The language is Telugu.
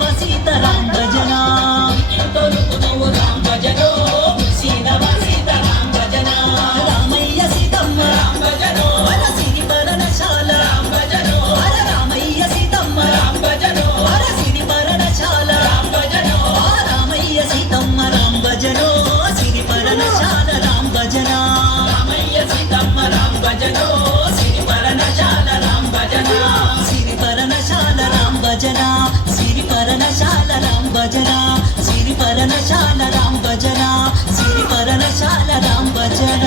సీతవ సీతారాం భజన రామ్ భజన సీతవ సీతారాం భజన రామయ్య సీతమ్మ రాం భజన వర సిరి పరనశాల రాం భజన వర రామయ్య సీతమ్మ రాం భజన వర సిరి పరనశాల రాం భజన రామయ్య సీతమ్మ రాం భజన సిరి పరనశాల రాం భజన రామయ్య సీతమ్మ రాం భజన సిరి పరనశాల రాం భజన సిరి పరనశాల రాం భజన సిరి పరనశాల రాం భజన సిరి పరనశాల రాం భజన సిరి పరనశాల రాం భజన